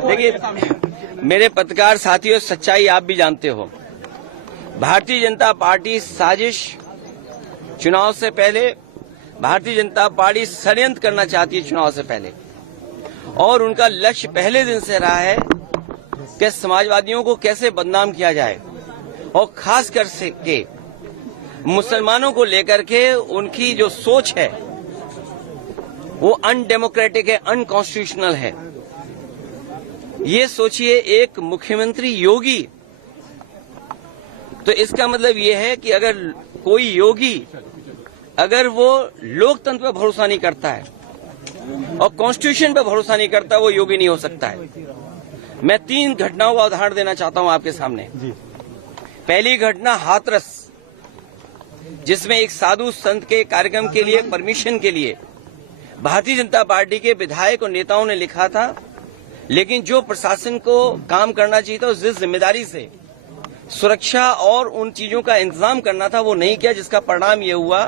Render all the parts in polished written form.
देखिए मेरे पत्रकार साथियों, सच्चाई आप भी जानते हो। भारतीय जनता पार्टी साजिश, चुनाव से पहले भारतीय जनता पार्टी षड्यंत्र करना चाहती है चुनाव से पहले, और उनका लक्ष्य पहले दिन से रहा है कि समाजवादियों को कैसे बदनाम किया जाए, और खास कर के मुसलमानों को लेकर के उनकी जो सोच है वो अनडेमोक्रेटिक है, अनकॉन्स्टिट्यूशनल है। ये सोचिए एक मुख्यमंत्री योगी, तो इसका मतलब ये है कि अगर कोई योगी अगर वो लोकतंत्र पर भरोसा नहीं करता है और कॉन्स्टिट्यूशन पर भरोसा नहीं करता, वो योगी नहीं हो सकता है। मैं 3 घटनाओं का उदाहरण देना चाहता हूं आपके सामने। पहली घटना हाथरस, जिसमें एक साधु संत के कार्यक्रम के लिए परमिशन के लिए भारतीय जनता पार्टी के विधायक और नेताओं ने लिखा था, लेकिन जो प्रशासन को काम करना चाहिए था, जिस जिम्मेदारी से सुरक्षा और उन चीजों का इंतजाम करना था, वो नहीं किया, जिसका परिणाम ये हुआ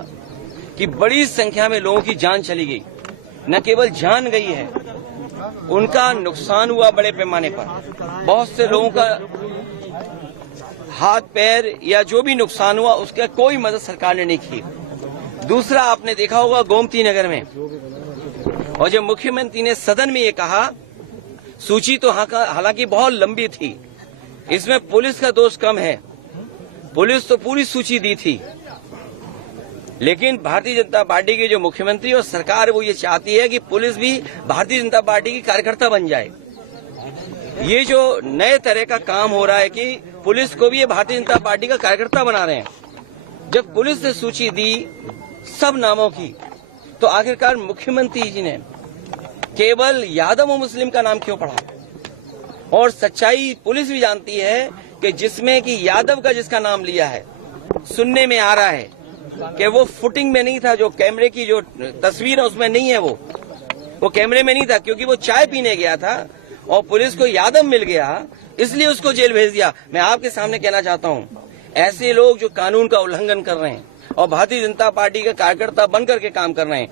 कि बड़ी संख्या में लोगों की जान चली गई। न केवल जान गई है, उनका नुकसान हुआ बड़े पैमाने पर। बहुत से लोगों का हाथ पैर या जो भी नुकसान हुआ, उसका कोई मदद सरकार ने नहीं की। दूसरा, आपने देखा होगा गोमती नगर में, और जब मुख्यमंत्री ने सदन में ये कहा, सूची तो हालांकि बहुत लंबी थी, इसमें पुलिस का दोष कम है, पुलिस तो पूरी सूची दी थी, लेकिन भारतीय जनता पार्टी के जो मुख्यमंत्री और सरकार वो ये चाहती है कि पुलिस भी भारतीय जनता पार्टी की कार्यकर्ता बन जाए। ये जो नए तरह का काम हो रहा है कि पुलिस को भी ये भारतीय जनता पार्टी का कार्यकर्ता बना रहे हैं। जब पुलिस ने सूची दी सब नामों की, तो आखिरकार मुख्यमंत्री जी ने केवल यादव और मुस्लिम का नाम क्यों पढ़ा? और सच्चाई पुलिस भी जानती है कि जिसमें कि यादव का जिसका नाम लिया है, सुनने में आ रहा है कि वो फुटिंग में नहीं था, जो कैमरे की जो तस्वीर है उसमें नहीं है, वो कैमरे में नहीं था, क्योंकि वो चाय पीने गया था और पुलिस को यादव मिल गया, इसलिए उसको जेल भेज दिया। मैं आपके सामने कहना चाहता हूं, ऐसे लोग जो कानून का उल्लंघन कर रहे हैं और भारतीय जनता पार्टी के कार्यकर्ता बनकर के काम कर रहे हैं,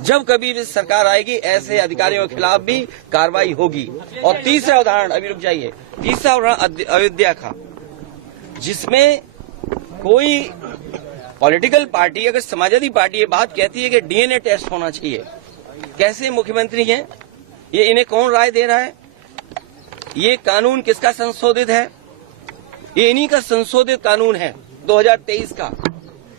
जब कभी भी सरकार आएगी, ऐसे अधिकारियों के खिलाफ भी कार्रवाई होगी। और तीसरा उदाहरण, अभी रुक जाइए, तीसरा उदाहरण अयोध्या का, जिसमें कोई पॉलिटिकल पार्टी, अगर समाजवादी पार्टी ये बात कहती है कि डीएनए टेस्ट होना चाहिए, कैसे मुख्यमंत्री हैं ये, इन्हें कौन राय दे रहा है? ये कानून किसका संशोधित है? ये इन्हीं का संशोधित कानून है 2023 का,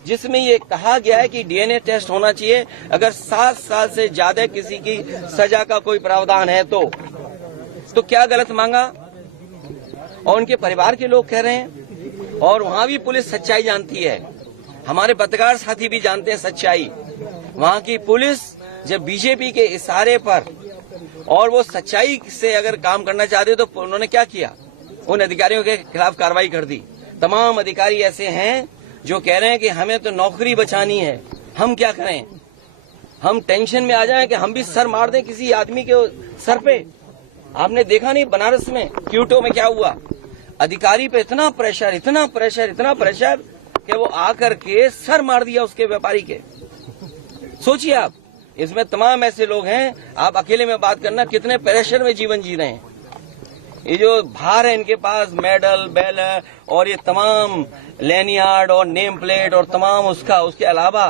जिसमें ये कहा गया है कि डीएनए टेस्ट होना चाहिए अगर 7 साल से ज्यादा किसी की सजा का कोई प्रावधान है तो क्या गलत मांगा? और उनके परिवार के लोग कह रहे हैं, और वहां भी पुलिस सच्चाई जानती है, हमारे पत्रकार साथी भी जानते हैं सच्चाई। वहां की पुलिस जब बीजेपी के इशारे पर और वो सच्चाई से अगर काम करना चाहते तो उन्होंने क्या किया? उन अधिकारियों के खिलाफ कार्रवाई कर दी। तमाम अधिकारी ऐसे हैं जो कह रहे हैं कि हमें तो नौकरी बचानी है, हम क्या करें? हम टेंशन में आ जाएं कि हम भी सर मार दें किसी आदमी के सर पे। आपने देखा नहीं बनारस में क्यूटो में क्या हुआ? अधिकारी पे इतना प्रेशर, इतना प्रेशर, इतना प्रेशर कि वो आकर के सर मार दिया उसके व्यापारी के। सोचिए आप, इसमें तमाम ऐसे लोग हैं, आप अकेले में बात करना कितने प्रेशर में जीवन जी रहे हैं। ये जो भार है इनके पास, मेडल, बैनर और ये तमाम लैनियार्ड और नेम प्लेट और तमाम उसके अलावा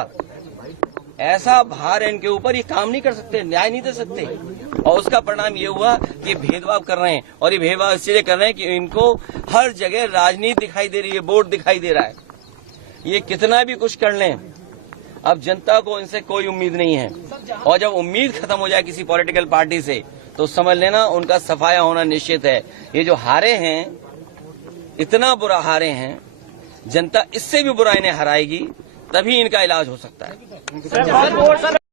ऐसा भार है इनके ऊपर, ये काम नहीं कर सकते, न्याय नहीं दे सकते। और उसका परिणाम ये हुआ कि भेदभाव कर रहे हैं, और ये भेदभाव इसलिए कर रहे हैं कि इनको हर जगह राजनीति दिखाई दे रही है, वोट दिखाई दे रहा है। ये कितना भी कुछ कर लें, अब जनता को इनसे कोई उम्मीद नहीं है, और जब उम्मीद खत्म हो जाए किसी पॉलिटिकल पार्टी से, तो समझ लेना उनका सफाया होना निश्चित है। ये जो हारे हैं, इतना बुरा हारे हैं, जनता इससे भी बुरा इन्हें हराएगी, तभी इनका इलाज हो सकता है।